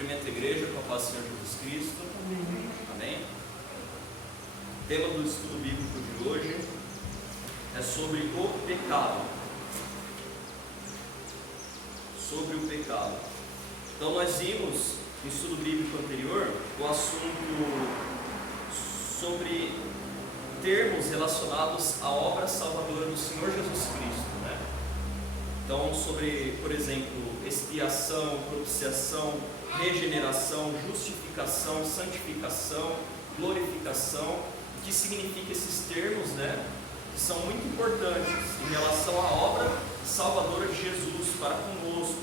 Cumprimento a igreja com a paz do Senhor Jesus Cristo. Amém? O tema do estudo bíblico de hoje é sobre o pecado. Sobre o pecado. Então nós vimos no estudo bíblico anterior o assunto sobre termos relacionados à obra salvadora do Senhor Jesus Cristo, né? Então, sobre, por exemplo, expiação, propiciação, regeneração, justificação, santificação, glorificação, o que significa esses termos, né? Que são muito importantes em relação à obra salvadora de Jesus para conosco,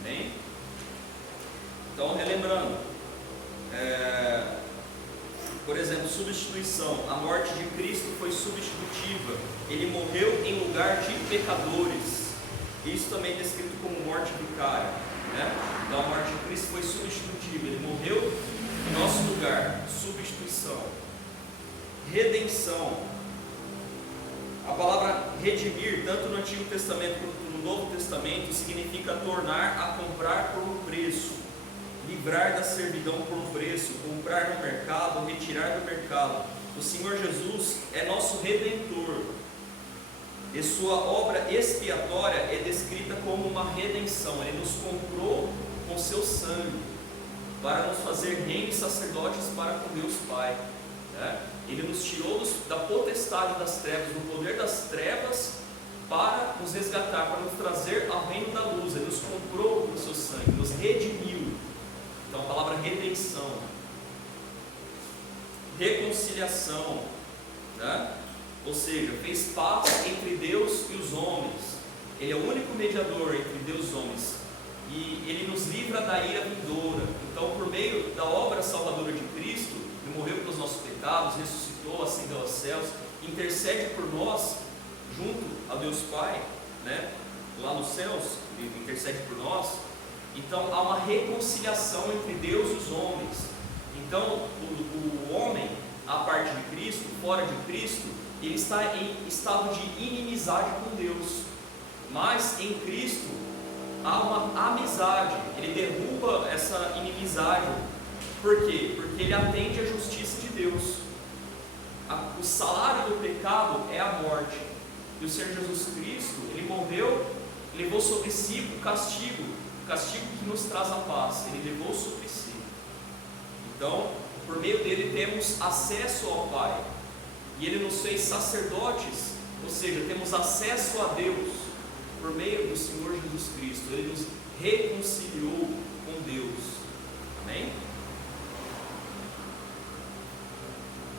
amém? Então, relembrando, por exemplo, substituição. A morte de Cristo foi substitutiva. Ele morreu em lugar de pecadores. Isso também é descrito como morte vicária, né? Então, a morte de Cristo foi substitutiva. Ele morreu em nosso lugar. Substituição. Redenção. A palavra redimir, tanto no Antigo Testamento quanto no Novo Testamento, significa tornar a comprar por um preço. Livrar da servidão por um preço, comprar no mercado, retirar do mercado. O Senhor Jesus é nosso Redentor, e sua obra expiatória é descrita como uma redenção. Ele nos comprou com seu sangue, para nos fazer reis e sacerdotes para com Deus Pai, né? Ele nos tirou da potestade das trevas, do poder das trevas, para nos resgatar, para nos trazer ao reino da luz. Ele nos comprou com seu sangue, nos redimiu. Então, a palavra redenção, reconciliação, né? Ou seja, fez paz entre Deus e os homens. Ele é o único mediador entre Deus e os homens, e Ele nos livra da ira vindoura. Então, por meio da obra salvadora de Cristo, Ele morreu pelos nossos pecados, ressuscitou, ascendeu aos céus, intercede por nós, junto a Deus Pai, né? Lá nos céus, Ele intercede por nós. Então há uma reconciliação entre Deus e os homens. Então o homem, à parte de Cristo, fora de Cristo, ele está em estado de inimizade com Deus. Mas em Cristo há uma amizade. Ele derruba essa inimizade. Por quê? Porque ele atende à justiça de Deus. O salário do pecado é a morte. E o Senhor Jesus Cristo, Ele morreu, levou sobre si o castigo que nos traz a paz. Ele levou sobre si. Então, por meio dele temos acesso ao Pai, e Ele nos fez sacerdotes, ou seja, temos acesso a Deus por meio do Senhor Jesus Cristo. Ele nos reconciliou com Deus, amém?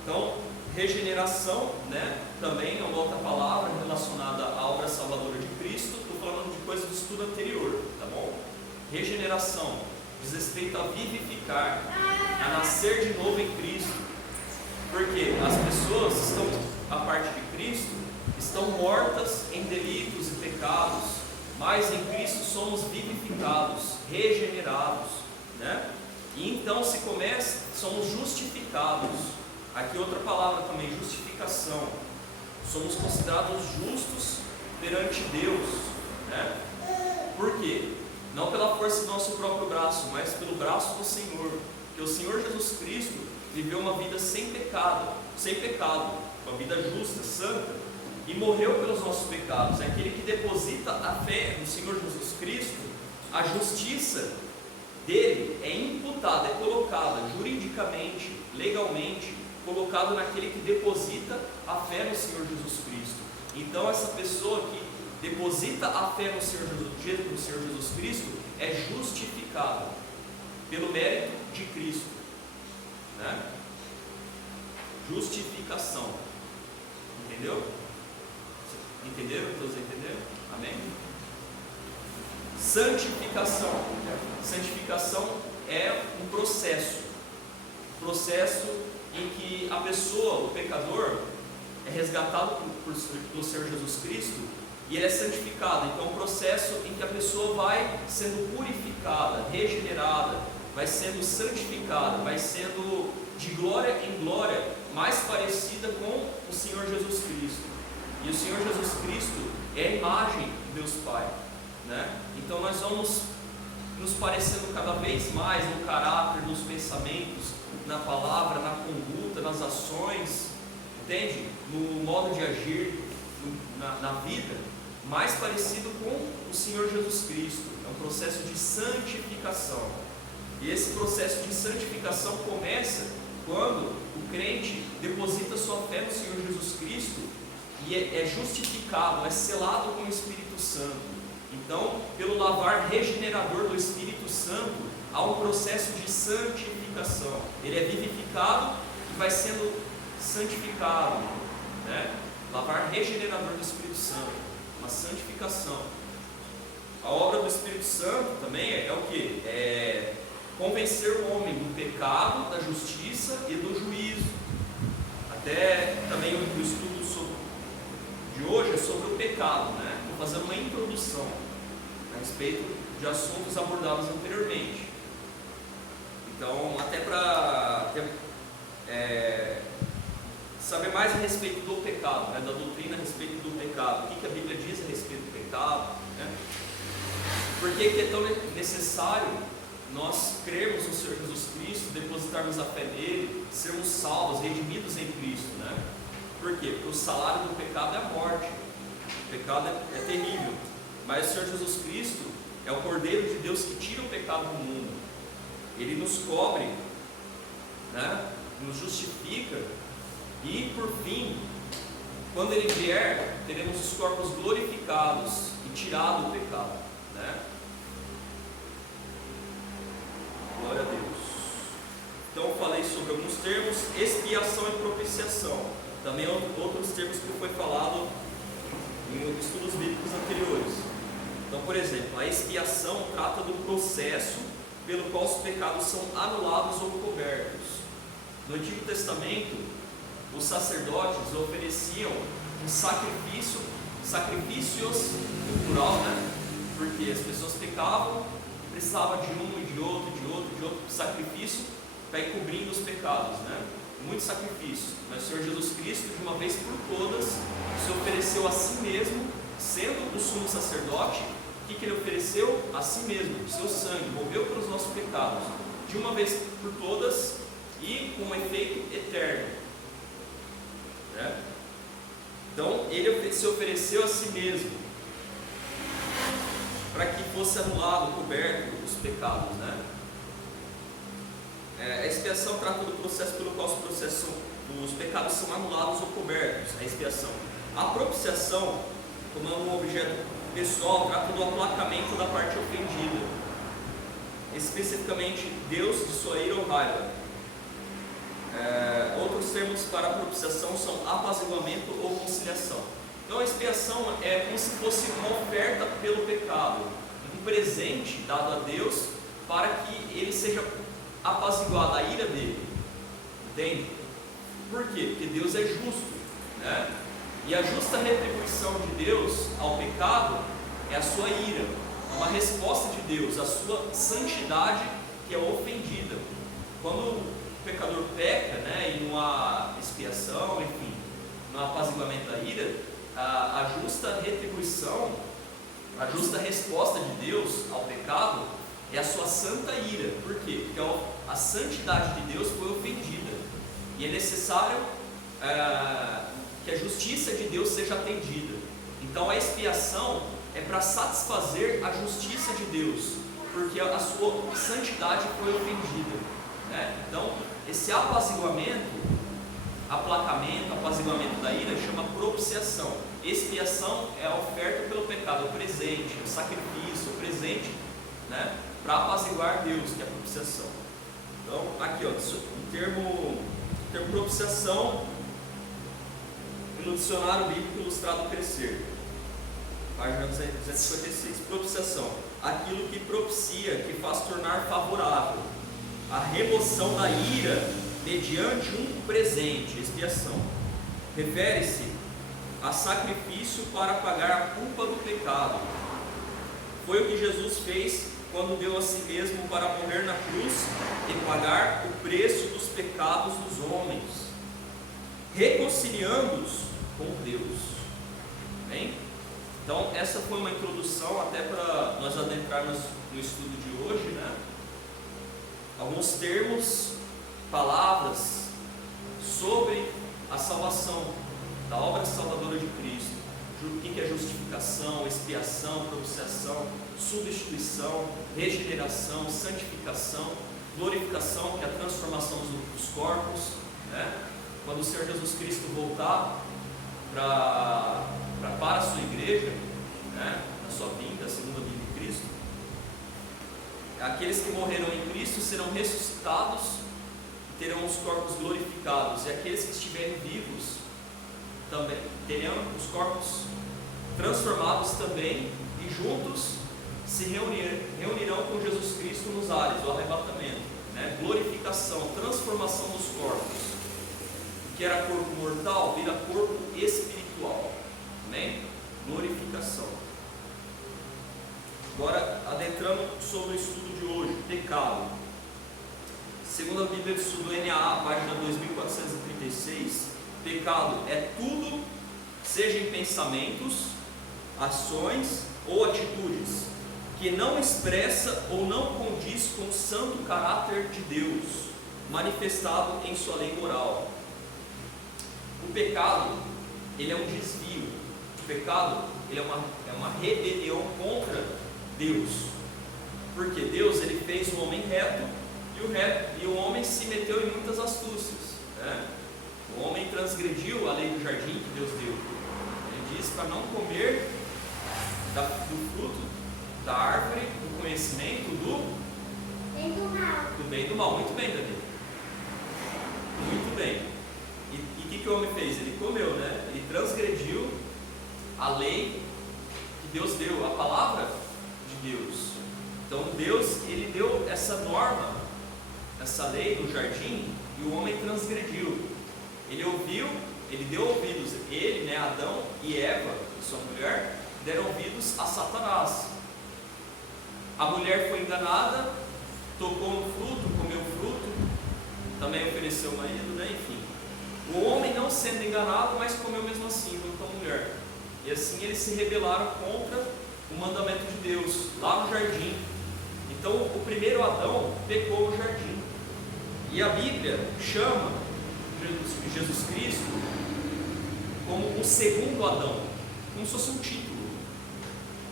Então, regeneração, né, também é uma outra palavra relacionada à obra salvadora de Cristo. Estou falando de coisa do estudo anterior, tá bom? Regeneração diz respeito a vivificar, a nascer de novo em Cristo. Porque as pessoas estão, a parte de Cristo, estão mortas em delitos e pecados, mas em Cristo somos vivificados, regenerados, né? E então somos justificados. Aqui outra palavra também, justificação. Somos considerados justos perante Deus, né? Por quê? Não pela força do nosso próprio braço, mas pelo braço do Senhor. Porque o Senhor Jesus Cristo viveu uma vida sem pecado, uma vida justa, santa, e morreu pelos nossos pecados. É aquele que deposita a fé no Senhor Jesus Cristo, a justiça dele é imputada, é colocada juridicamente, legalmente, colocado naquele que deposita a fé no Senhor Jesus Cristo. Então essa pessoa que deposita a fé no Senhor Jesus Cristo é justificada pelo mérito de Cristo, né? Justificação, entendeu? Entenderam? Todos entenderam? Amém? Santificação. Santificação é um processo em que a pessoa, o pecador, é resgatado pelo Senhor Jesus Cristo e ele é santificado. Então é um processo em que a pessoa vai sendo purificada, regenerada, vai sendo santificada, vai sendo de glória em glória mais parecida com o Senhor Jesus Cristo. E o Senhor Jesus Cristo é a imagem de Deus Pai, né? Então nós vamos nos parecendo cada vez mais no caráter, nos pensamentos, na palavra, na conduta, nas ações, entende? No modo de agir, na vida, mais parecido com o Senhor Jesus Cristo. É um processo de santificação. E esse processo de santificação começa quando o crente deposita sua fé no Senhor Jesus Cristo e é justificado, é selado com o Espírito Santo. Então, pelo lavar regenerador do Espírito Santo, há um processo de santificação. Ele é vivificado e vai sendo santificado, né? Lavar regenerador do Espírito Santo, uma santificação. A obra do Espírito Santo também é o que? É convencer o homem do pecado, da justiça e do juízo. Até também o estudo de hoje é sobre o pecado, né? Estou fazendo uma introdução a respeito de assuntos abordados anteriormente. Então, até para saber mais a respeito do pecado, né? Da doutrina a respeito do pecado, o que a Bíblia diz a respeito do pecado, né? Por que é tão necessário nós crermos no Senhor Jesus Cristo, depositarmos a fé nele, sermos salvos, redimidos em Cristo, né? Por quê? Porque o salário do pecado é a morte. O pecado é terrível. Mas o Senhor Jesus Cristo é o Cordeiro de Deus que tira o pecado do mundo. Ele nos cobre, né? Nos justifica. E por fim, quando Ele vier, teremos os corpos glorificados e tirado o pecado, né? Glória a Deus. Então eu falei sobre alguns termos: expiação e propiciação. Também outros termos que foi falado em estudos bíblicos anteriores. Então, por exemplo, a expiação trata do processo pelo qual os pecados são anulados ou cobertos. No Antigo Testamento, os sacerdotes ofereciam um sacrifícios no plural, né? Porque as pessoas pecavam, precisava de um, de outro sacrifício para ir cobrindo os pecados, né? Muito sacrifício. Mas o Senhor Jesus Cristo, de uma vez por todas, se ofereceu a si mesmo, sendo o sumo sacerdote. O que ele ofereceu? A si mesmo, o seu sangue, morreu pelos nossos pecados, de uma vez por todas e com um efeito eterno, né? Então ele se ofereceu a si mesmo para que fosse anulado, coberto os pecados, né? A expiação trata do processo pelo qual os pecados são anulados ou cobertos, a expiação. A propiciação, como é um objeto pessoal, trata do aplacamento da parte ofendida, especificamente Deus de sua ira ou raiva. Outros termos para a propiciação são apaziguamento ou conciliação. Então a expiação é como se fosse uma oferta pelo pecado, um presente dado a Deus para que ele seja apaziguado, a ira dele, entende? Por quê? Porque Deus é justo, né? E a justa retribuição de Deus ao pecado é a sua ira, uma resposta de Deus, a sua santidade que é ofendida. Quando o pecador peca, né, e não há expiação, enfim, não há apaziguamento da ira, a justa retribuição, a justa resposta de Deus ao pecado é a sua santa ira. Por quê? Porque a santidade de Deus foi ofendida e é necessário que a justiça de Deus seja atendida. Então a expiação é para satisfazer a justiça de Deus, porque a sua santidade foi ofendida, né? Então esse apaziguamento, apaziguamento da ira chama propiciação. Expiação é a oferta pelo pecado, o presente, o sacrifício, o presente, né, para apaziguar Deus, que é a propiciação. Então aqui, ó, o termo propiciação no dicionário bíblico ilustrado Crescer, página 256. Propiciação, aquilo que propicia, que faz tornar favorável a remoção da ira mediante um presente. Expiação refere-se a sacrifício para pagar a culpa do pecado. Foi o que Jesus fez quando deu a si mesmo para morrer na cruz e pagar o preço dos pecados dos homens, reconciliando-os com Deus. Bem? Então essa foi uma introdução até para nós nós adentrarmos no estudo de hoje, né, alguns termos, palavras sobre a salvação, da obra salvadora de Cristo. O que é justificação, expiação, propiciação, substituição, regeneração, santificação, glorificação, que é a transformação dos corpos, né? Quando o Senhor Jesus Cristo voltar para a sua igreja, né, na sua vinda, a segunda vinda de Cristo, aqueles que morreram em Cristo serão ressuscitados e terão os corpos glorificados, e aqueles que estiverem vivos também terão os corpos transformados também, e juntos se reunirão com Jesus Cristo nos ares, o arrebatamento, né? Glorificação, transformação dos corpos. Que era corpo mortal, vira corpo espiritual. Amém? Glorificação. Agora, adentrando sobre o estudo de hoje, pecado. Segundo a Bíblia de Estudo NAA, página 2436, pecado é tudo, seja em pensamentos, ações ou atitudes, que não expressa ou não condiz com o santo caráter de Deus, manifestado em sua lei moral. O pecado, ele é um desvio. O pecado, ele é uma rebelião contra Deus. Porque Deus, ele fez o homem reto, e o homem se meteu em muitas astúcias, né? O homem transgrediu a lei do jardim que Deus deu. Ele diz para não comer do fruto da árvore do conhecimento do bem e do mal. Muito bem, Davi. Muito bem. E o que o homem fez? Ele comeu, né? Ele transgrediu a lei que Deus deu, a palavra de Deus. Então Deus, ele deu essa norma, essa lei no jardim, e o homem transgrediu. Ele ouviu, ele deu ouvidos, ele, né, Adão e Eva, sua mulher, deram ouvidos a Satanás. A mulher foi enganada, tocou no fruto, comeu o fruto, também ofereceu o marido, né? Enfim. O homem, não sendo enganado, mas comeu mesmo assim, junto com a mulher. E assim eles se rebelaram contra o mandamento de Deus, lá no jardim. Então o primeiro Adão pecou no jardim. E a Bíblia chama Jesus Cristo como o segundo Adão, como se fosse um título,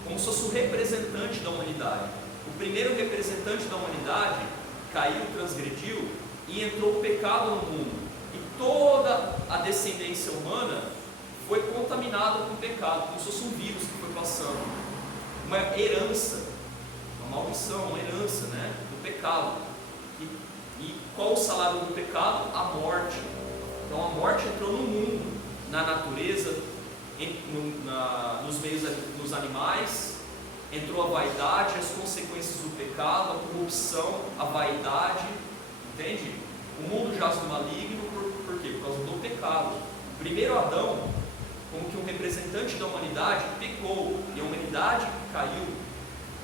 como se fosse o representante da humanidade. O primeiro representante da humanidade caiu, transgrediu e entrou o pecado no mundo. E toda a descendência humana foi contaminada com o pecado, como se fosse um vírus que foi passando. Uma herança, uma maldição, uma herança, né, do pecado. E qual o salário do pecado? A morte. Então a morte entrou no mundo, na natureza, nos animais, entrou a vaidade, as consequências do pecado, a corrupção, a vaidade, entende? O mundo jaz no maligno, por quê? Por causa do pecado. O primeiro Adão, como que um representante da humanidade, pecou, e a humanidade caiu.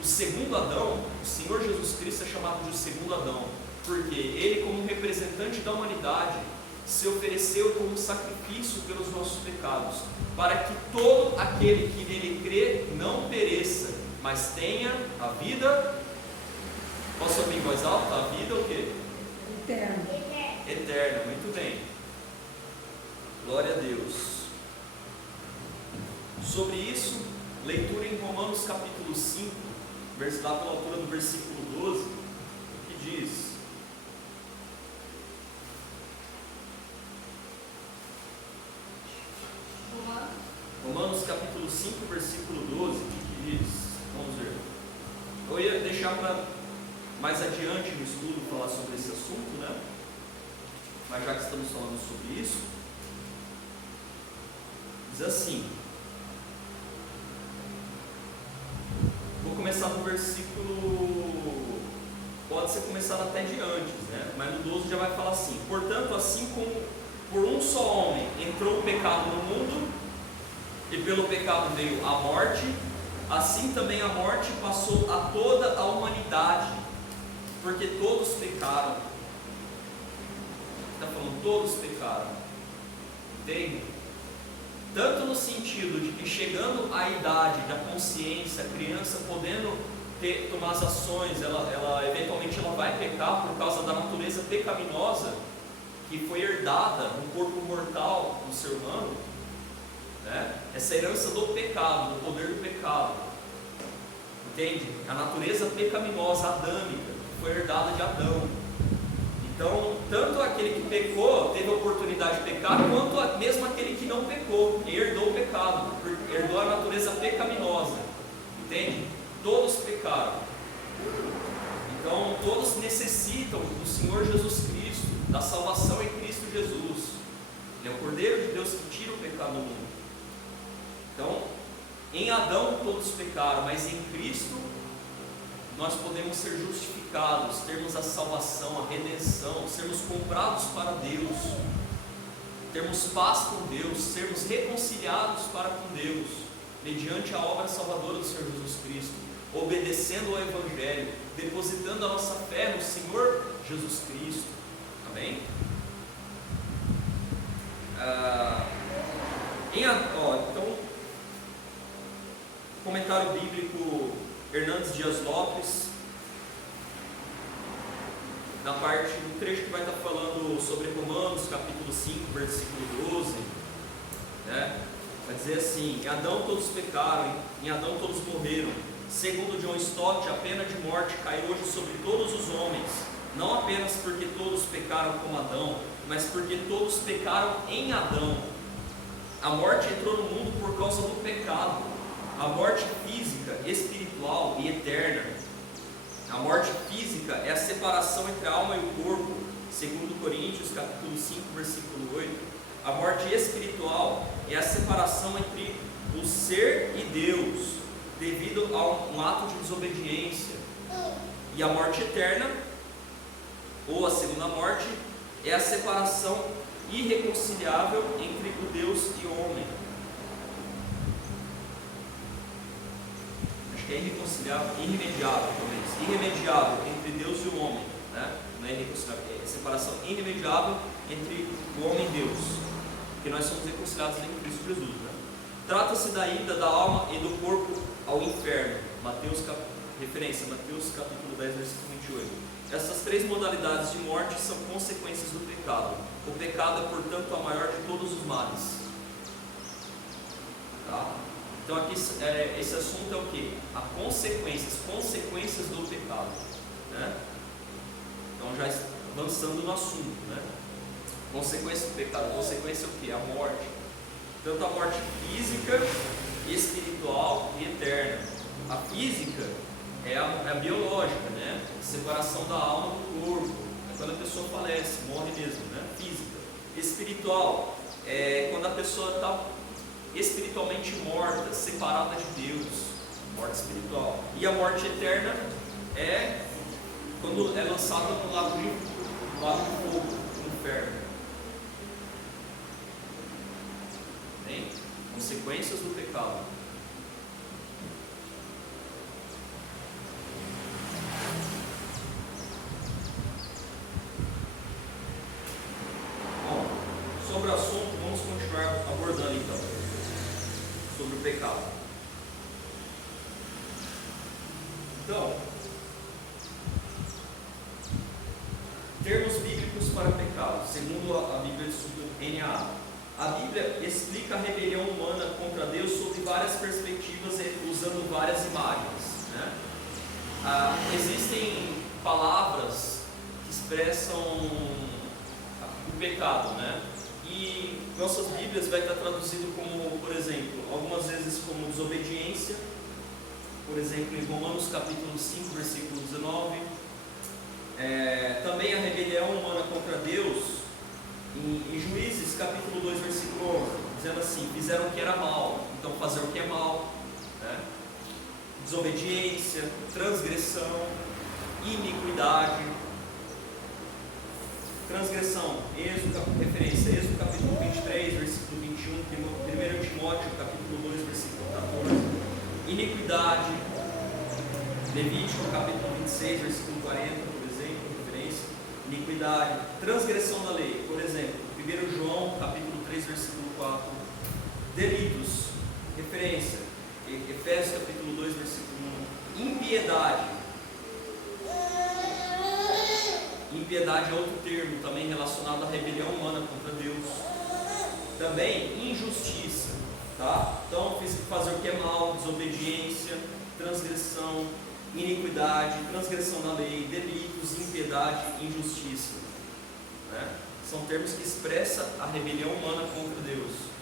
O segundo Adão, o Senhor Jesus Cristo, é chamado de o segundo Adão, porque ele, como representante da humanidade, se ofereceu como sacrifício pelos nossos pecados, para que todo aquele que nele crê não pereça, mas tenha a vida. Posso ouvir em voz alta? A vida o quê? Eterna. Eterna, muito bem. Glória a Deus. Sobre isso, leitura em Romanos capítulo 5, lá pela altura do versículo 12, que diz: Romanos capítulo 5, versículo 12, que diz, vamos ver. Eu ia deixar para mais adiante no estudo falar sobre esse assunto, né? Mas já que estamos falando sobre isso, diz assim. Vou começar no versículo, pode ser começado até de antes, né? Mas no 12 já vai falar assim: portanto, assim como por um só homem entrou o pecado no mundo, e pelo pecado veio a morte, assim também a morte passou a toda a humanidade, porque todos pecaram. Está falando, todos pecaram. Entende? Tanto no sentido de que chegando à idade da consciência, a criança podendo tomar as ações, ela eventualmente ela vai pecar por causa da natureza pecaminosa que foi herdada no corpo mortal do ser humano, né? Essa herança do pecado, do poder do pecado, entende? A natureza pecaminosa adâmica que foi herdada de Adão. Então, tanto aquele que pecou teve a oportunidade de pecar, quanto mesmo aquele que não pecou e herdou o pecado, herdou a natureza pecaminosa, entende? Todos pecaram. Então, todos necessitam do Senhor Jesus Cristo, da salvação em Cristo Jesus. Ele é o Cordeiro de Deus que tira o pecado do mundo. Então, em Adão todos pecaram, mas em Cristo nós podemos ser justificados, termos a salvação, a redenção, sermos comprados para Deus, termos paz com Deus, sermos reconciliados para com Deus, mediante a obra salvadora do Senhor Jesus Cristo, obedecendo ao Evangelho, depositando a nossa fé no Senhor Jesus Cristo. Amém? Então, comentário bíblico Hernandes Dias Lopes, na parte do trecho que vai estar falando sobre Romanos, capítulo 5, versículo 12, né? Vai dizer assim: em Adão todos pecaram, em Adão todos morreram. Segundo John Stott, a pena de morte cai hoje sobre todos os homens, não apenas porque todos pecaram como Adão, mas porque todos pecaram em Adão. A morte entrou no mundo por causa do pecado. A morte física, espiritual e eterna. A morte física é a separação entre a alma e o corpo, segundo Coríntios capítulo 5, versículo 8. A morte espiritual é a separação entre o ser e Deus, devido a um ato de desobediência. E a morte eterna, ou a segunda morte, é a separação irreconciliável entre o Deus e o homem. Acho que é irreconciliável, irremediável talvez. Irremediável entre Deus e o homem, né? Não é irreconciliável, é separação irremediável entre o homem e Deus, porque nós somos reconciliados em Cristo Jesus, né? Trata-se da ida da alma e do corpo ao inferno. Referência, Mateus capítulo 10, versículo 28. Essas três modalidades de morte são consequências do pecado. O pecado é, portanto, a maior de todos os males. Tá? Então aqui esse assunto é o que? As consequências do pecado, né? Então já avançando no assunto, né? Consequência do pecado, consequência é o que? A morte. Tanto a morte física, espiritual e eterna. A física é a biológica, né? Separação da alma do corpo. É quando a pessoa falece, morre mesmo, né? Física. Espiritual é quando a pessoa está espiritualmente morta, separada de Deus, morte espiritual. E a morte eterna é quando é lançada no lago de fogo, no inferno. Bem? Consequências do pecado. Bom, sobre o assunto, vamos continuar abordando então, sobre o pecado. Então, termos bíblicos para pecado, segundo a Bíblia de Estudo NAA. A Bíblia explica a rebelião humana contra Deus sob várias perspectivas, usando várias imagens, né? Existem palavras que expressam o pecado, né? E nossas Bíblias vai estar traduzido como, por exemplo, algumas vezes como desobediência, por exemplo, em Romanos capítulo 5, versículo 19. Também a rebelião humana contra Deus, em Juízes capítulo 2, versículo 11, dizendo assim: fizeram o que era mal, então fazer o que é mal, né? Desobediência, transgressão, iniquidade. Transgressão, referência, Êxodo capítulo 23, versículo 21, 1 Timóteo capítulo 2, versículo 14. Iniquidade, Levítico capítulo 26, versículo 40, por exemplo, referência. Iniquidade, transgressão da lei, por exemplo, 1 João capítulo 3, versículo 4. Delitos, referência, Efésios capítulo 2, versículo 1. impiedade. Impiedade é outro termo também relacionado à rebelião humana contra Deus. Também injustiça, tá? Então, fazer o que é mal, desobediência, transgressão, iniquidade, transgressão da lei, delitos, impiedade, injustiça, né? São termos que expressam a rebelião humana contra Deus.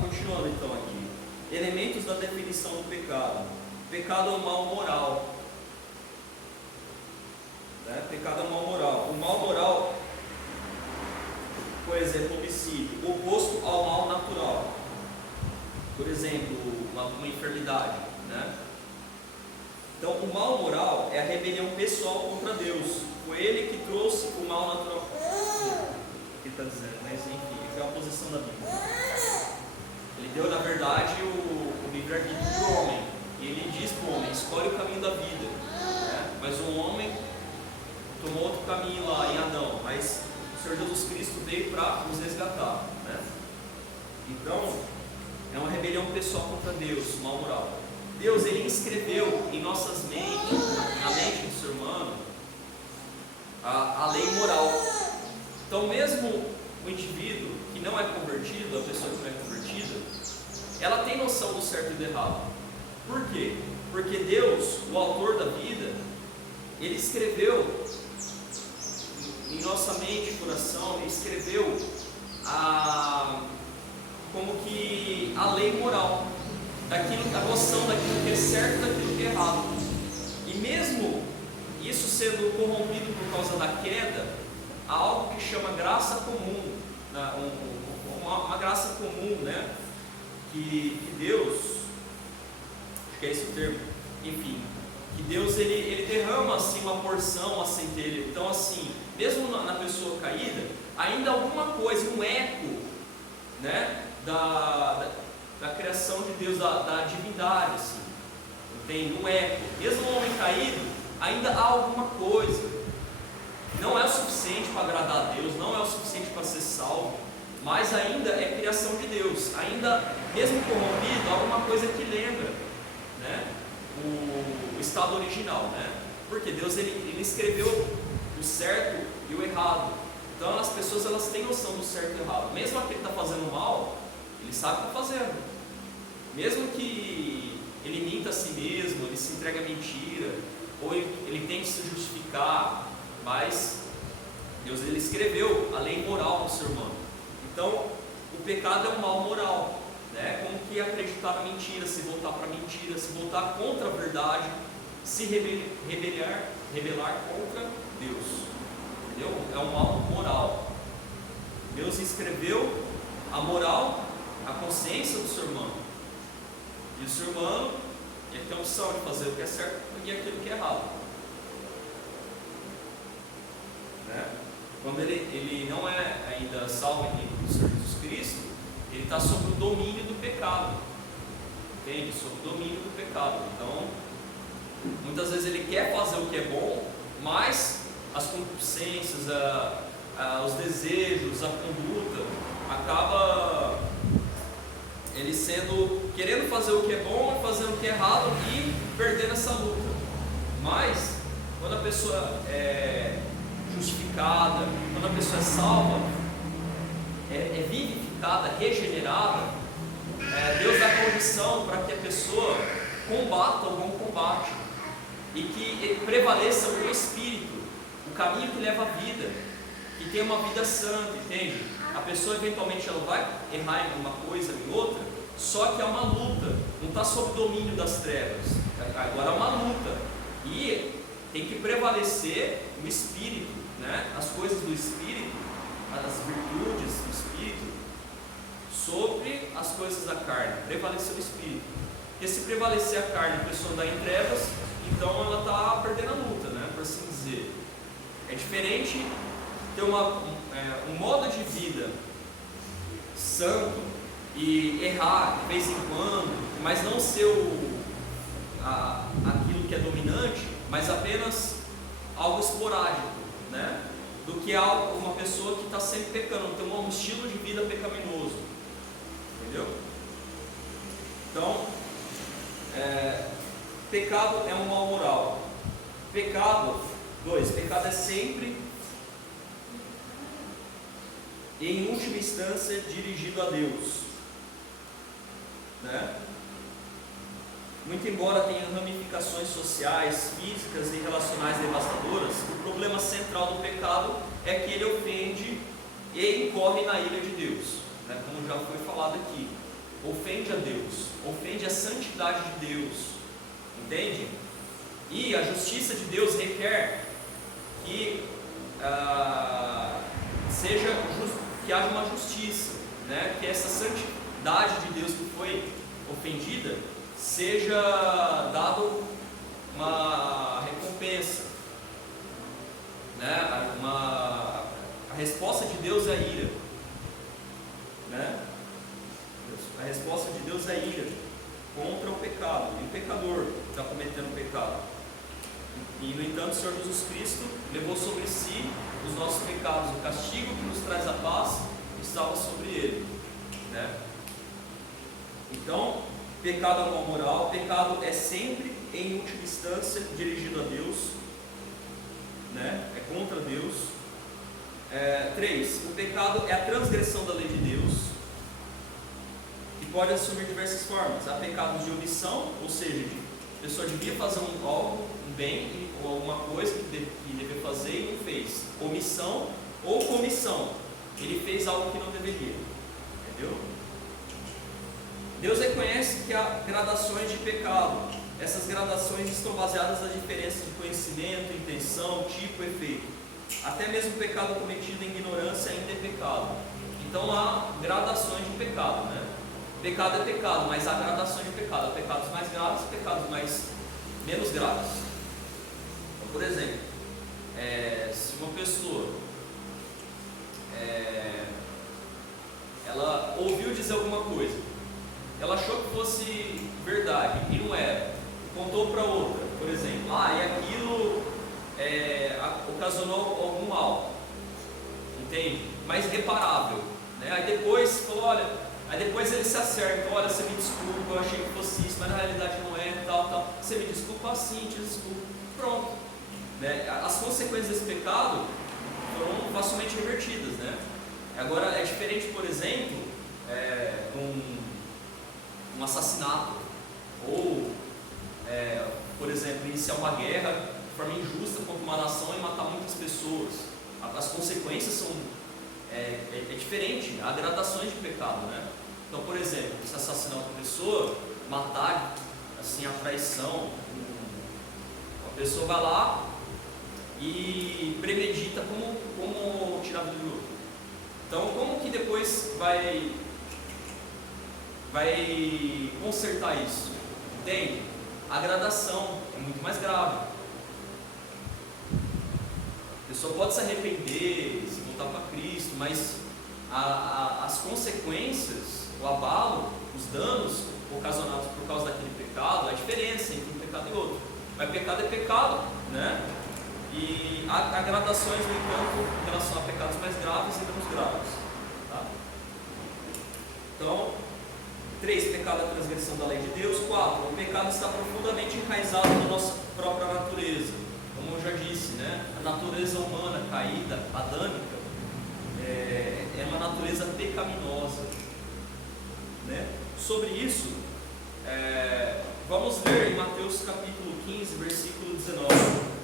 Continuando então aqui, elementos da definição do pecado. Pecado é um mal moral, né? Pecado é um mal moral. O mal moral, por exemplo, homicídio, oposto ao mal natural. Por exemplo, uma enfermidade, né? Então, o mal moral é a rebelião pessoal contra Deus. Foi Ele que trouxe o mal natural. O que está dizendo, mas enfim, é a posição da Bíblia. Ele deu, na verdade, o livre-arbítrio para o homem. E ele diz para o homem: escolhe o caminho da vida, né? Mas o homem tomou outro caminho lá em Adão. Mas o Senhor Jesus Cristo veio para nos resgatar, né? Então, é uma rebelião pessoal contra Deus, mal moral. Deus, Ele inscreveu em nossas mentes, na mente do ser humano, a lei moral. Então, mesmo o indivíduo que não é convertido, a pessoa que não é convertida, ela tem noção do certo e do errado. Por quê? Porque Deus, o autor da vida, Ele escreveu em nossa mente e coração, Ele escreveu como que a lei moral, a noção daquilo que é certo e daquilo que é errado. E mesmo isso sendo corrompido por causa da queda, há algo que chama graça comum, uma graça comum, né? Que Deus, acho que é esse o termo, enfim, que Deus ele derrama assim uma porção, uma centelha. Então assim, mesmo na pessoa caída, ainda alguma coisa, um eco, né, da criação de Deus, da divindade, assim, entende? Um eco. Mesmo o homem caído, ainda há alguma coisa. Não é o suficiente para agradar a Deus, não é o suficiente para ser salvo, mas ainda é criação de Deus. Ainda, mesmo corrompido, há alguma coisa que lembra, né, o estado original, né? Porque Deus ele escreveu o certo e o errado. Então as pessoas elas têm noção do certo e do errado. Mesmo aquele que está fazendo mal, ele sabe o que está fazendo. Mesmo que ele minta a si mesmo, ele se entrega a mentira, ou ele tente se justificar, mas Deus ele escreveu a lei moral no ser humano. Então o pecado é um mal moral, né? Como que acreditar na mentira, se voltar para a mentira, se voltar contra a verdade, se rebelar contra Deus, entendeu? É um mal moral. Deus escreveu a moral, a consciência do ser humano, e o ser humano ele tem a opção de fazer o que é certo e aquilo que é errado, né? Quando ele não é ainda salvo em Senhor Jesus Cristo, ele está sob o domínio do pecado, entende? Sob o domínio do pecado. Então, muitas vezes ele quer fazer o que é bom, mas as concupiscências, os desejos, a conduta, acaba ele querendo fazer o que é bom e fazendo o que é errado e perdendo essa luta. Mas, quando a pessoa é justificada, quando a pessoa é salva, é vivificada, regenerada, Deus dá condição para que a pessoa combata o bom combate e que prevaleça o espírito, o caminho que leva à vida, que tem uma vida santa, entende? A pessoa eventualmente ela vai errar em uma coisa, em outra, só que é uma luta, não está sob o domínio das trevas, agora é uma luta, e tem que prevalecer o espírito, né? As coisas do espírito, as virtudes do espírito, sobre as coisas da carne, prevalecer o espírito. Porque se prevalecer a carne, a pessoa está em trevas, então ela está perdendo a luta, né? Por assim dizer. É diferente ter um modo de vida santo e errar de vez em quando, mas não ser aquilo que é dominante, mas apenas algo esporádico, né? Do que uma pessoa que está sempre pecando, tem um estilo de vida pecaminoso, entendeu? Então, pecado é um mal moral. Pecado é sempre, em última instância, dirigido a Deus, né? Muito embora tenha ramificações sociais, físicas e relacionais devastadoras, o problema central do pecado é que ele ofende e incorre na ira de Deus, né? Como já foi falado aqui, ofende a Deus, ofende a santidade de Deus, entende? E a justiça de Deus requer que que haja uma justiça, né? Que essa santidade de Deus que foi ofendida seja dado uma recompensa, né? A resposta de Deus é a ira, né? A resposta de Deus é a ira contra o pecado e o pecador que está cometendo pecado. E no entanto, o Senhor Jesus Cristo levou sobre si os nossos pecados, o castigo que nos traz a paz estava sobre ele, né? Então, pecado é mal moral, pecado é sempre, em última instância, dirigido a Deus, né? É contra Deus. 3. O pecado é a transgressão da lei de Deus, que pode assumir diversas formas. Há pecados de omissão, ou seja, a pessoa devia fazer algo, um bem ou alguma coisa que devia fazer e não fez. Omissão ou comissão, ele fez algo que não deveria, entendeu? Deus reconhece que há gradações de pecado. Essas gradações estão baseadas nas diferenças de conhecimento, intenção, tipo, efeito. Até mesmo o pecado cometido em ignorância ainda é pecado. Então há gradações de pecado, né? Pecado é pecado, mas há gradações de pecado. Há pecados mais graves e pecados menos graves. Então, por exemplo, se uma pessoa ela ouviu dizer alguma coisa, ela achou que fosse verdade e não era, contou para outra, por exemplo, e aquilo ocasionou algum mal, entende? Mas reparável, né? Aí depois falou, aí depois ele se acerta, você me desculpa, eu achei que fosse isso, mas na realidade não é, tal, você me desculpa, sim, te desculpo, pronto, né? As consequências desse pecado foram facilmente revertidas, né? Agora é diferente, por exemplo, um assassinato, ou, por exemplo, iniciar uma guerra de forma injusta contra uma nação e matar muitas pessoas. As consequências são diferente, há gradações de pecado, né? Então, por exemplo, se assassinar outra pessoa, matar, assim, a traição, a pessoa vai lá e premedita como tirar a vida do outro. Então, como que depois vai consertar isso? Entende? A gradação é muito mais grave. A pessoa pode se arrepender, se voltar para Cristo, mas as consequências, o abalo, os danos ocasionados por causa daquele pecado, a diferença entre um pecado e outro. Mas pecado é pecado, né? E há gradações, no entanto, em relação a pecados mais graves e menos graves, tá? Então, 3. Pecado é a transgressão da lei de Deus. 4. O pecado está profundamente enraizado na nossa própria natureza. Como eu já disse, né? A natureza humana caída, adâmica, é uma natureza pecaminosa, né? Sobre isso, vamos ler em Mateus capítulo 15, versículo 19.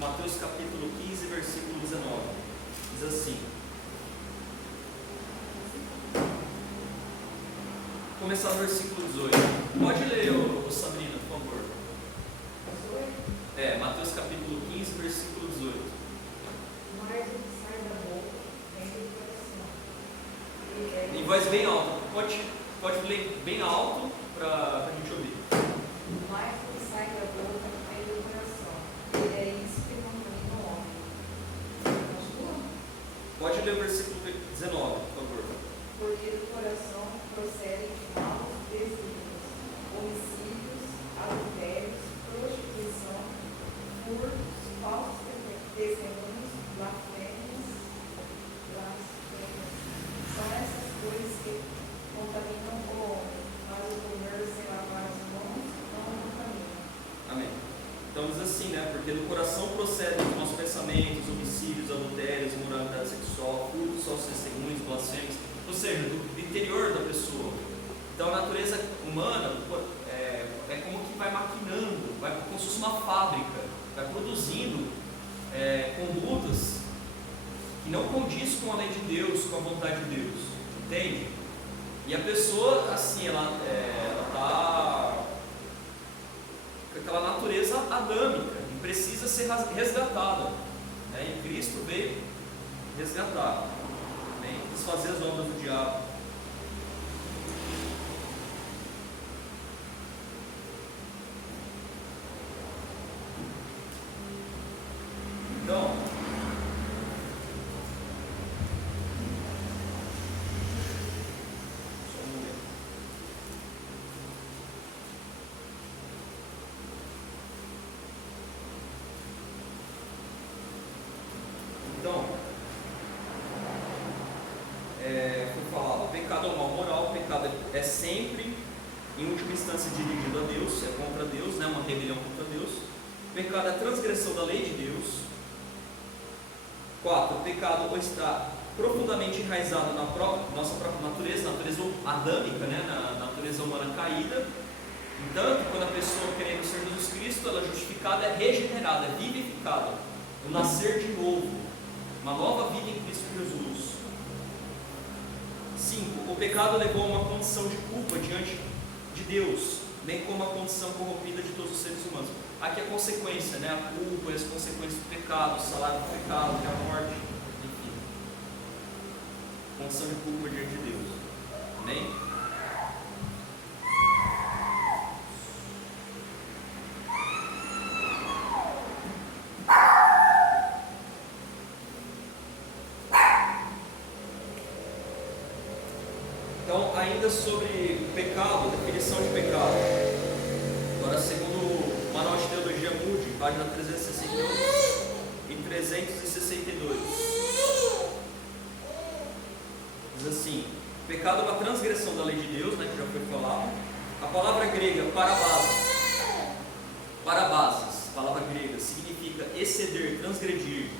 Mateus capítulo 15, versículo 19, diz assim. Vou começar no versículo 18. Pode ler, Sabrina, por favor. Mateus capítulo 15, versículo 18. Mas o que sai da boca vem do coração. Em voz bem alta. Pode ler bem alto para a gente ouvir. Mas o que sai da boca vem do coração. E é isso que contamina o homem. Pode ler o versículo 19, por favor. Porque do coração procedem maus desígnios, homicídios, adultérios, prostituição, furtos, falsos testemunhos, blasfêmias. São essas coisas que contaminam o homem, mas o comer sem lavar as mãos não contamina. Amém. Então diz assim, né? Porque do coração procedem os maus pensamentos, homicídios, adultérios, imoralidade sexual, furtos, falsos testemunhos, blasfêmias, ou seja, do interior da pessoa. Então a natureza humana é como que vai maquinando, vai como se fosse uma fábrica, vai produzindo condutas que não condiz com a lei de Deus, com a vontade de Deus, entende? E a pessoa, assim, ela está com aquela natureza adâmica e precisa ser resgatada, né? E Cristo veio resgatar, né? Desfazer as obras do diabo. Então, só um momento. Então, foi falado, o pecado é um mal moral, o pecado é sempre, em última instância, dirigido a Deus, é contra Deus, né, uma rebelião contra Deus. O pecado é a transgressão da lei de Deus. 4. O pecado está profundamente enraizado na nossa própria natureza adâmica, né, na natureza humana caída. Entanto, quando a pessoa crê no Senhor Jesus Cristo, ela é justificada, é regenerada, é vivificada, o nascer de novo, uma nova vida em Cristo Jesus. 5. O pecado levou a uma condição de culpa diante de Deus, bem como a condição corrompida de todos os seres humanos. Aqui a consequência, né? A culpa e as consequências do pecado, o salário do pecado, que é a morte, enfim. Condição de culpa diante de Deus. Amém? Então, ainda sobre pecado, definição de pecado. Agora, segundo o Manual de Teologia Moody, página 361 e 362. Diz assim: pecado é uma transgressão da lei de Deus, né, que já foi falado. A palavra grega parabases, palavra grega, significa exceder, transgredir,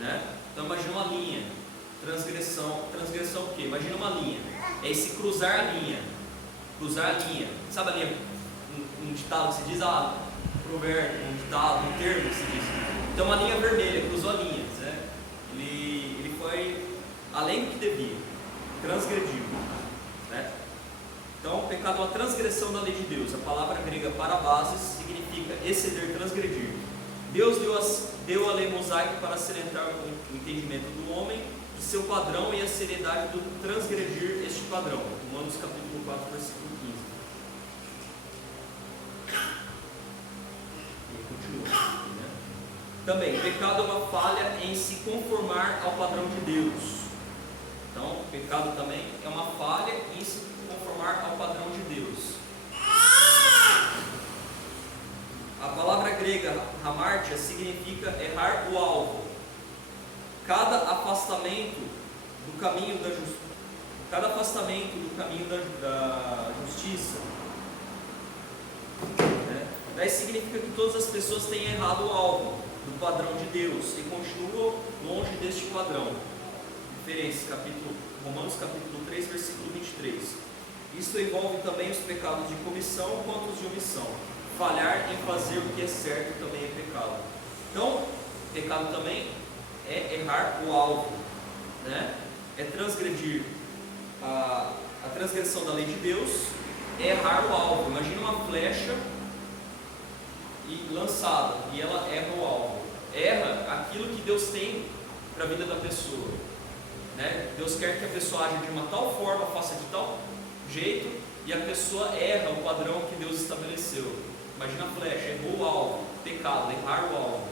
né? Então imagina uma linha, transgressão o quê? Imagina uma linha, é esse cruzar a linha, sabe a linha, um ditado que se diz, provérbio, um ditado, um termo que se diz. Então uma linha vermelha, cruzou a linha, né? Ele foi além do que devia, transgrediu, né? Então o pecado é uma transgressão da lei de Deus. A palavra grega parabases significa exceder, transgredir. Deus deu a lei mosaica para acelerar o entendimento do homem de seu padrão e a seriedade do transgredir este padrão. Romanos capítulo 4, versículo 15. E continua, né? Também, pecado é uma falha em se conformar ao padrão de Deus. Então, pecado também é uma falha em se conformar ao padrão de Deus. A palavra grega hamartia significa errar o alvo. Cada afastamento do caminho da justiça, né? Daí significa que todas as pessoas têm errado o alvo do padrão de Deus e continuam longe deste padrão. Referência, Romanos capítulo 3, versículo 23. Isso envolve também os pecados de comissão quanto os de omissão. Falhar em fazer o que é certo também é pecado. Então, pecado também é errar o alvo, né? É transgredir a transgressão da lei de Deus, é errar o alvo. Imagina uma flecha lançada e ela erra o alvo. Erra aquilo que Deus tem para a vida da pessoa, né? Deus quer que a pessoa aja de uma tal forma, faça de tal jeito, e a pessoa erra o padrão que Deus estabeleceu. Imagina a flecha, errou o alvo. Pecado, errar o alvo.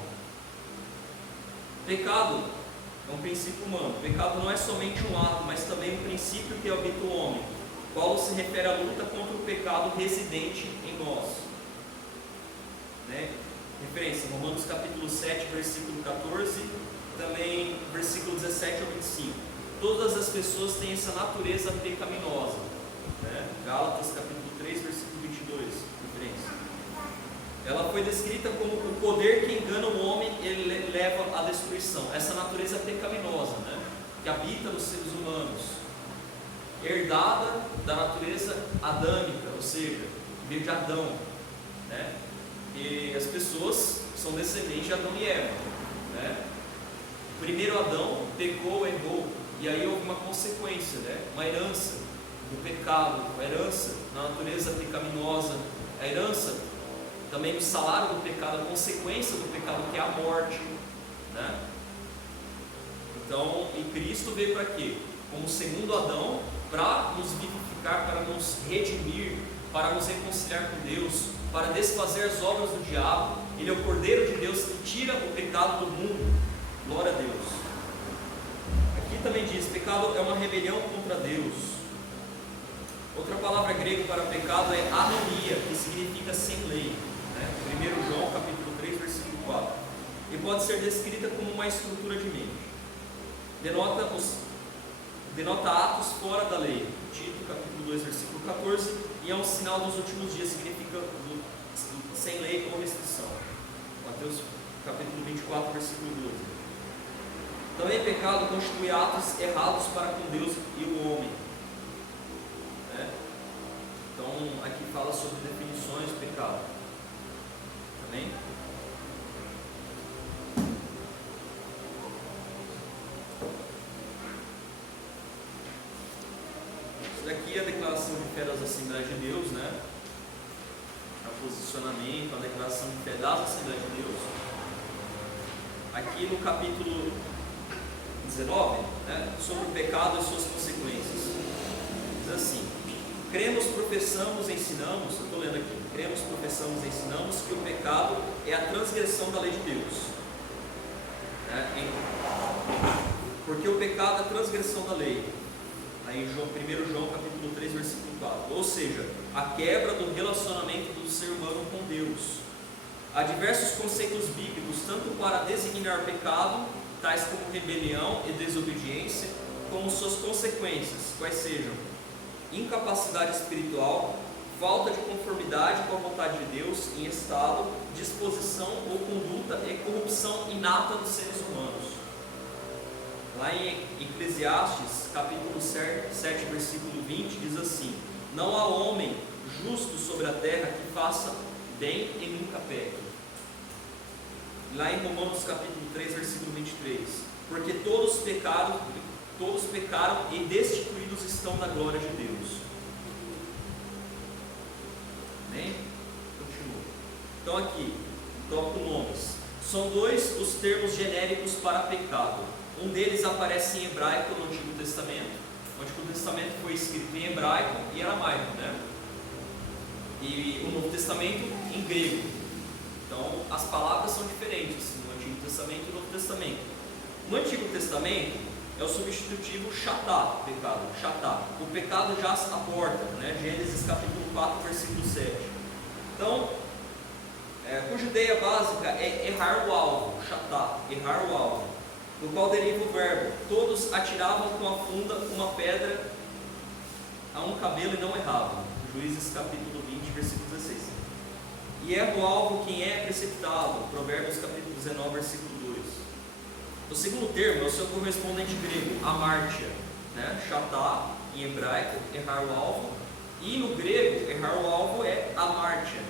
Pecado É um princípio humano. O pecado não é somente um ato, mas também um princípio que habita o homem. Paulo se refere à luta contra o pecado residente em nós. Né? Referência, Romanos capítulo 7, versículo 14, também versículo 17 ao 25. Todas as pessoas têm essa natureza pecaminosa. Né? Gálatas capítulo 3, versículo 22, referência. Ela foi descrita como o poder que engana o homem, ele leva à destruição. Essa natureza pecaminosa, né? Que habita nos seres humanos, herdada da natureza adâmica, ou seja, veio de Adão, né? E as pessoas são descendentes de Adão e Eva, né? O primeiro Adão pecou, errou, e aí houve uma consequência, né? Uma herança do pecado, uma herança na natureza pecaminosa, a herança também do salário do pecado, a consequência do pecado, que é a morte, né? Então, e Cristo veio para quê? Como segundo Adão, para nos vivificar, para nos redimir, para nos reconciliar com Deus, para desfazer as obras do diabo. Ele é o Cordeiro de Deus que tira o pecado do mundo. Glória a Deus. Aqui também diz, pecado é uma rebelião contra Deus. Outra palavra grega para pecado é anomia, que significa sem lei. 1 João capítulo 3, versículo 4. E pode ser descrita como uma estrutura de mente. Denota atos fora da lei. Tito capítulo 2, versículo 14. E é um sinal dos últimos dias, significa sem lei ou restrição. Mateus capítulo 24, versículo 12. Também pecado constitui atos errados para com Deus e o homem. Então aqui fala sobre definições de pecado. Amém? Isso daqui é a declaração de fé das Assembleias de Deus, né? O posicionamento, a declaração de fé das Assembleias de Deus. Aqui no capítulo 19, né? Sobre o pecado e suas consequências. Diz assim: cremos, professamos, ensinamos, eu estou lendo aqui, cremos, professamos, ensinamos que o pecado é a transgressão da lei de Deus. Porque o pecado é a transgressão da lei. Aí em 1 João capítulo 3, versículo 4. Ou seja, a quebra do relacionamento do ser humano com Deus. Há diversos conceitos bíblicos, tanto para designar pecado, tais como rebelião e desobediência, como suas consequências, quais sejam incapacidade espiritual, falta de conformidade com a vontade de Deus em estado, disposição ou conduta e corrupção inata dos seres humanos. Lá em Eclesiastes, capítulo 7, versículo 20, diz assim: não há homem justo sobre a terra que faça bem e nunca peque. Lá em Romanos, capítulo 3, versículo 23, porque todos pecaram e destituídos estão da glória de Deus. Amém? Continua. Então aqui, tópico nomes. São dois os termos genéricos para pecado. Um deles aparece em hebraico no Antigo Testamento. O Antigo Testamento foi escrito em hebraico e aramaico, né? E o Novo Testamento em grego. Então as palavras são diferentes no Antigo Testamento e no Novo Testamento. No Antigo Testamento é o substitutivo chatá, pecado, chatá. O pecado jaz à porta, né? Gênesis capítulo 4, versículo 7. Então, cuja ideia básica é errar o alvo, chatá, errar o alvo, do qual deriva o verbo: todos atiravam com a funda uma pedra a um cabelo e não erravam. Juízes capítulo 20, versículo 16. E erra o alvo quem é precipitado, Provérbios capítulo 19, versículo 2. O segundo termo é o seu correspondente grego, amártia, né? Chatá, em hebraico, errar o alvo, e no grego, errar o alvo é amártia,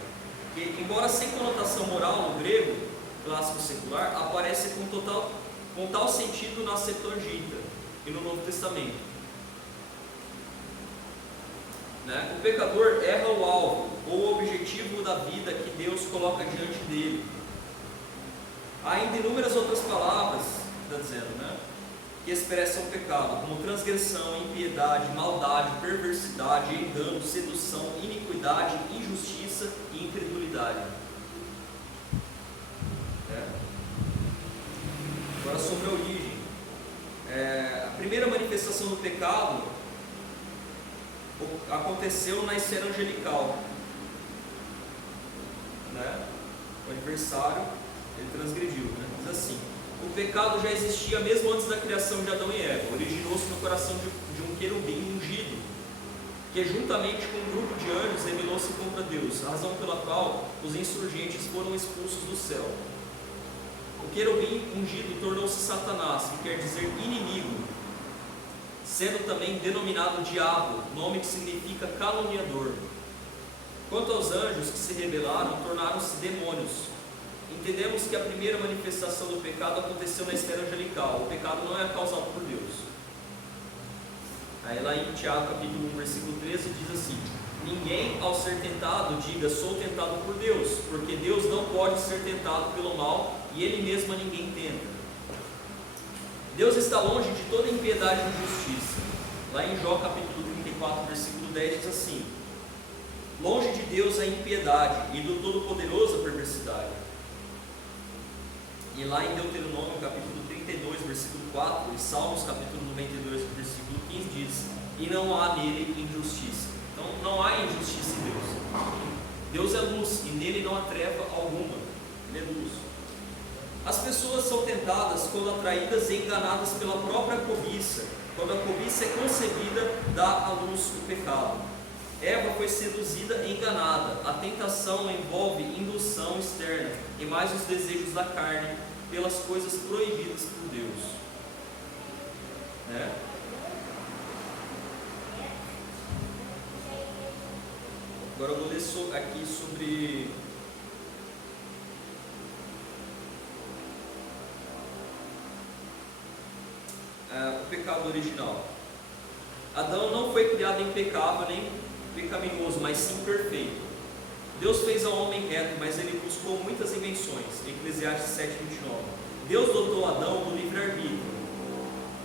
que, embora sem conotação moral no grego clássico secular, aparece com tal sentido na Septuaginta e no Novo Testamento. Né? O pecador erra o alvo, ou o objetivo da vida que Deus coloca diante dele. Há ainda inúmeras outras palavras, está dizendo, né? Que expressam o pecado, como transgressão, impiedade, maldade, perversidade, engano, sedução, iniquidade, injustiça e incredulidade. Agora sobre a origem. do pecado aconteceu na esfera angelical, né? O adversário, ele transgrediu, né? Diz assim: o pecado já existia mesmo antes da criação de Adão e Eva. Originou-se no coração de um querubim ungido, que juntamente com um grupo de anjos rebelou-se contra Deus, a razão pela qual os insurgentes foram expulsos do céu. O querubim ungido tornou-se Satanás, que quer dizer inimigo, sendo também denominado diabo, nome que significa caluniador. Quanto aos anjos que se rebelaram, tornaram-se demônios. Entendemos que a primeira manifestação do pecado aconteceu na esfera angelical. O pecado não é causado por Deus. Aí lá em Tiago capítulo 1, versículo 13 diz assim: ninguém ao ser tentado diga sou tentado por Deus, porque Deus não pode ser tentado pelo mal e Ele mesmo a ninguém tenta. Deus está longe de toda impiedade e injustiça. Lá em Jó capítulo 34, versículo 10 diz assim: longe de Deus a impiedade e do Todo-Poderoso a perversidade. E lá em Deuteronômio capítulo 32, versículo 4, e Salmos capítulo 92, versículo 15 diz: e não há nele injustiça. Então não há injustiça em Deus. Deus é luz e nele não há treva alguma. Ele é luz. As pessoas são tentadas quando atraídas e enganadas pela própria cobiça. Quando a cobiça é concebida, dá à luz o pecado. Eva foi seduzida e enganada. A tentação envolve indução externa e mais os desejos da carne pelas coisas proibidas por Deus, né? Agora eu vou ler aqui sobre o pecado original. Adão não foi criado impecável nem pecaminoso, mas sim perfeito. Deus fez ao homem reto, mas ele buscou muitas invenções. Eclesiastes 7:29. Deus dotou Adão do livre-arbítrio,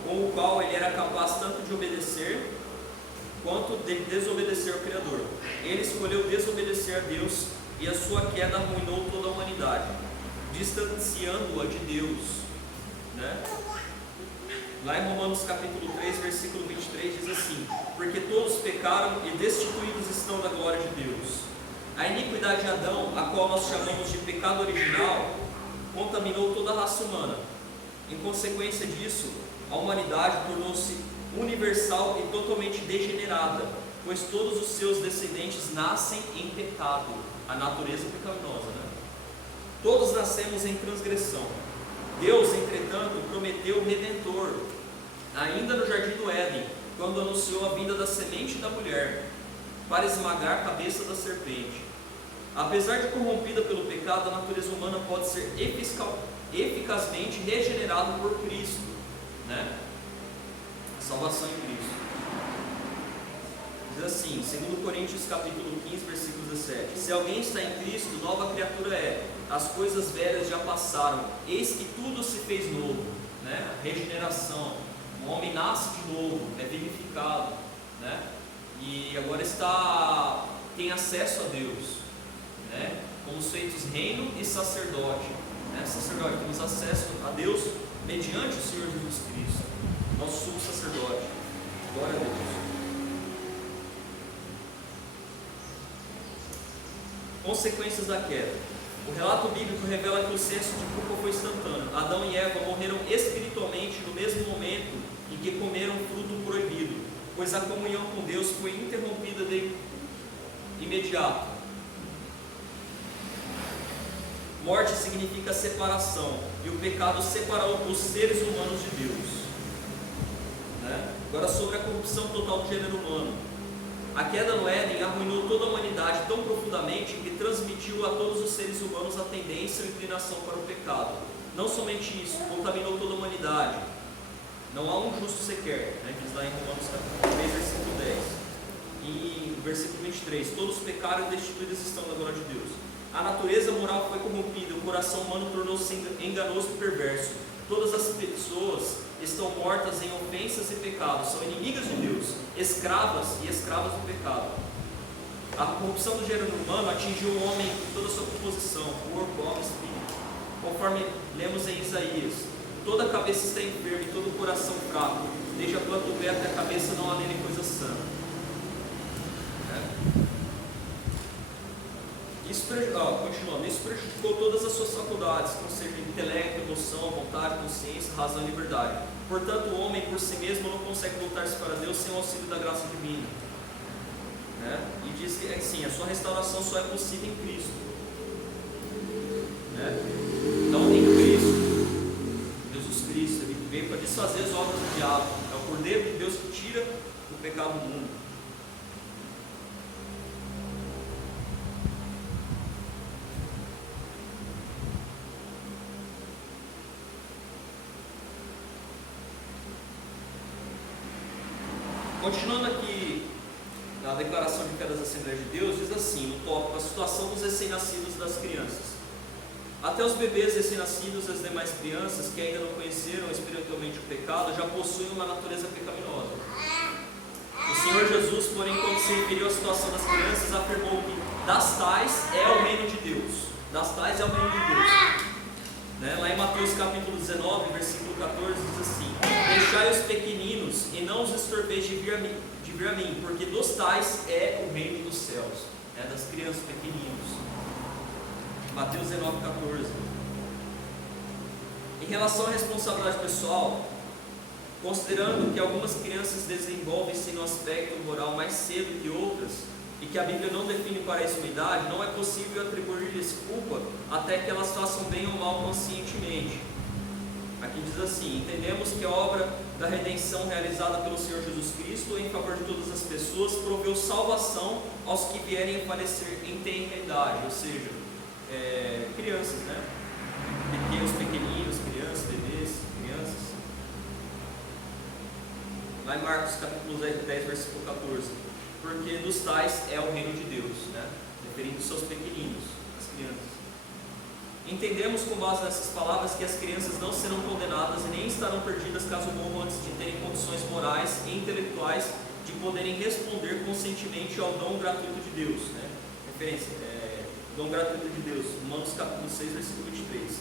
com o qual ele era capaz tanto de obedecer quanto de desobedecer ao Criador. Ele escolheu desobedecer a Deus e a sua queda arruinou toda a humanidade, distanciando-a de Deus, né? Lá em Romanos capítulo 3, versículo 23 diz assim: porque todos pecaram e destituídos estão da glória de Deus. A iniquidade de Adão, a qual nós chamamos de pecado original, contaminou toda a raça humana. Em consequência disso, a humanidade tornou-se universal e totalmente degenerada, pois todos os seus descendentes nascem em pecado, a natureza pecaminosa, né? Todos nascemos em transgressão. Deus, entretanto, prometeu o Redentor, ainda no jardim do Éden, quando anunciou a vinda da semente da mulher, para esmagar a cabeça da serpente. Apesar de corrompida pelo pecado, a natureza humana pode ser eficazmente regenerada por Cristo, né? Salvação em Cristo. Diz assim, 2 Coríntios capítulo 15, versículo 17: se alguém está em Cristo, nova criatura é. As coisas velhas já passaram, eis que tudo se fez novo, né? Regeneração. O homem nasce de novo, é vivificado, né? E agora tem acesso a Deus, né? Somos feitos reino e sacerdote, né? Sacerdote, temos acesso a Deus mediante o Senhor Jesus Cristo, nosso sumo sacerdote. Glória a Deus. Consequências da queda. O relato bíblico revela que o senso de culpa foi instantâneo. Adão e Eva morreram espiritualmente no mesmo momento em que comeram o fruto proibido, pois a comunhão com Deus foi interrompida de imediato. Morte significa separação, e o pecado separou os seres humanos de Deus, né? Agora, sobre a corrupção total do gênero humano. A queda no Éden arruinou toda a humanidade tão profundamente que transmitiu a todos os seres humanos a tendência e a inclinação para o pecado. Não somente isso, contaminou toda a humanidade. Não há um justo sequer, né? Diz lá em Romanos capítulo 3, versículo 10. E versículo 23, todos pecaram e destituídos estão da glória de Deus. A natureza moral foi corrompida, o coração humano tornou-se enganoso e perverso. Todas as pessoas estão mortas em ofensas e pecados, são inimigas de Deus, escravas e escravas do pecado. A corrupção do gênero humano atingiu o homem em toda a sua composição, corpo, alma e espírito. Conforme lemos em Isaías, toda a cabeça está enferma e todo o coração fraco, desde a planta do pé até a cabeça não há nele coisa sã. Continuando, isso prejudicou todas as suas faculdades, ou seja, intelecto, emoção, vontade, consciência, razão e liberdade. Portanto, o homem por si mesmo não consegue voltar-se para Deus sem o auxílio da graça divina. E diz que assim, a sua restauração só é possível em Cristo. Então, em Cristo, Jesus Cristo, Ele veio para desfazer as obras do diabo. É o Cordeiro de Deus que tira o pecado do mundo. Continuando aqui na declaração de fé das Assembleias de Deus, diz assim, no tópico, a situação dos recém-nascidos e das crianças. Até os bebês recém-nascidos e as demais crianças que ainda não conheceram espiritualmente o pecado, já possuem uma natureza pecaminosa. O Senhor Jesus, porém, quando se referiu à situação das crianças, afirmou que das tais é o reino de Deus. Das tais é o reino de Deus. Lá em Mateus capítulo 19, versículo 14, diz assim: deixai os pequeninos e não os estorveis de vir a mim, porque dos tais é o reino dos céus. Das crianças pequeninos. Mateus 19, 14. Em relação à responsabilidade pessoal, considerando que algumas crianças desenvolvem-se no aspecto moral mais cedo que outras, e que a Bíblia não define para isso uma idade, não é possível atribuir-lhes culpa até que elas façam bem ou mal conscientemente. Aqui diz assim: entendemos que a obra da redenção realizada pelo Senhor Jesus Cristo em favor de todas as pessoas proveu salvação aos que vierem a falecer em tenra idade, ou seja, crianças, pequenos, pequeninos, crianças, bebês, crianças. Lá em Marcos capítulo 10, versículo 14: porque dos tais é o reino de Deus, referindo-se aos pequeninos, as crianças. Entendemos com base nessas palavras que as crianças não serão condenadas e nem estarão perdidas caso morram antes de terem condições morais e intelectuais de poderem responder conscientemente ao dom gratuito de Deus. Referência, dom gratuito de Deus, Romanos capítulo 6, versículo 23.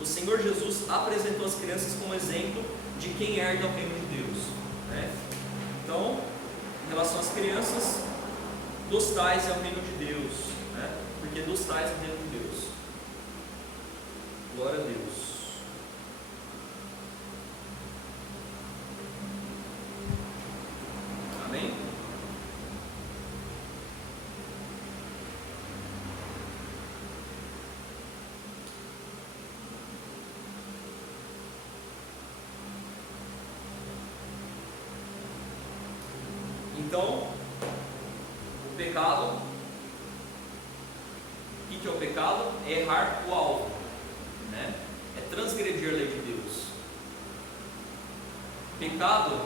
O Senhor Jesus apresentou as crianças como exemplo de quem herda o reino de Deus. Então, em relação às crianças, dos tais é o reino de Deus, porque dos tais é o reino de Deus. Glória a Deus. Amém? Então, o pecado, o que é o pecado? É errar o alvo, é transgredir a lei de Deus. Pecado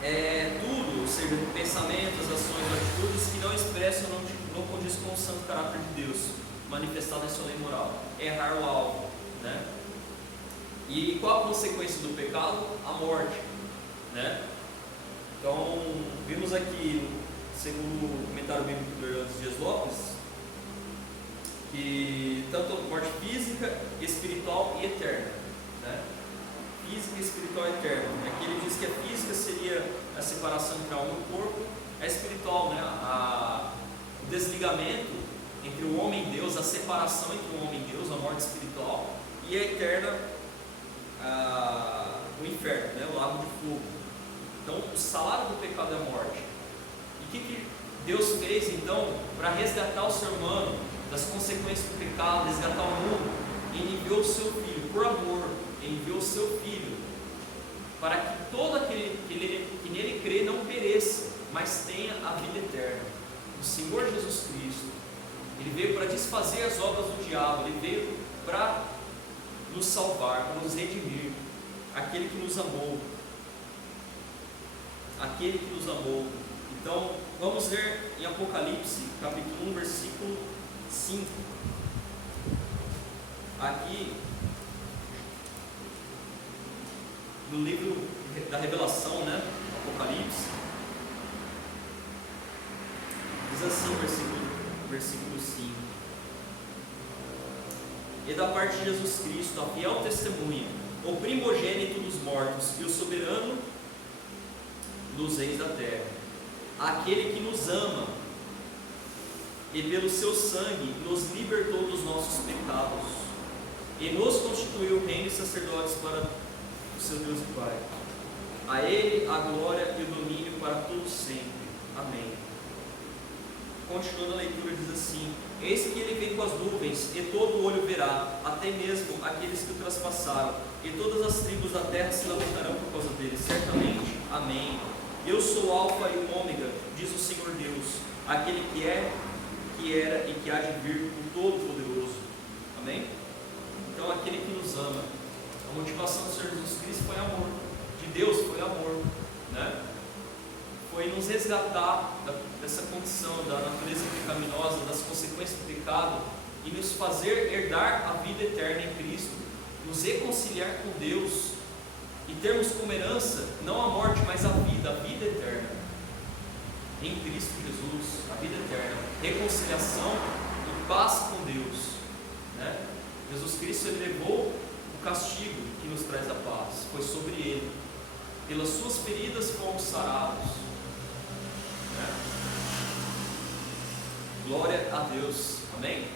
é tudo, ou seja, pensamentos, ações, atitudes que não expressam, não condiz com o santo caráter de Deus, manifestado em sua lei moral. É errar o alvo, E qual a consequência do pecado? A morte, Então, vimos aqui, segundo o comentário bíblico do Hernandes Dias Lopes, que tanto a morte física, espiritual e eterna, física, espiritual e eterna. Aqui ele diz que a física seria a separação entre a alma e o corpo, a espiritual, o desligamento entre o homem e Deus, a separação entre o homem e Deus, a morte espiritual, e a eterna, o inferno, o lago de fogo. Então, o salário do pecado é a morte. E o que Deus fez então para resgatar o ser humano das consequências do pecado, resgatar o mundo? Ele enviou o seu Filho, por amor, ele enviou o seu Filho, para que todo aquele que nele crê não pereça, mas tenha a vida eterna. O Senhor Jesus Cristo, Ele veio para desfazer as obras do diabo, Ele veio para nos salvar, para nos redimir, aquele que nos amou. Aquele que nos amou. Então, vamos ler em Apocalipse, capítulo 1, versículo 5. Aqui, no livro da Revelação, Apocalipse, diz assim, versículo 5: e da parte de Jesus Cristo, a fiel testemunha, o primogênito dos mortos e o soberano dos reis da terra, aquele que nos ama e pelo seu sangue nos libertou dos nossos pecados e nos constituiu reino e sacerdotes para o seu Deus e Pai. A Ele a glória e o domínio para todos sempre. Amém. Continuando a leitura, diz assim: eis que ele vem com as nuvens, e todo olho verá, até mesmo aqueles que o trespassaram, e todas as tribos da terra se lamentarão por causa dele. Certamente. Amém. Eu sou o Alfa e o Ômega, diz o Senhor Deus, aquele que é, que era e que há de vir, o Todo-Poderoso. Amém? Então, aquele que nos ama. A motivação do Senhor Jesus Cristo foi amor. De Deus foi amor, né? Foi nos resgatar dessa condição da natureza pecaminosa, das consequências do pecado, e nos fazer herdar a vida eterna em Cristo, nos reconciliar com Deus e termos como herança não a morte, mas a vida eterna em Cristo Jesus, a vida eterna, reconciliação e paz com Deus, né? Jesus Cristo, ele levou o castigo que nos traz a paz, foi sobre ele. Pelas suas feridas fomos sarados, né? Glória a Deus, amém?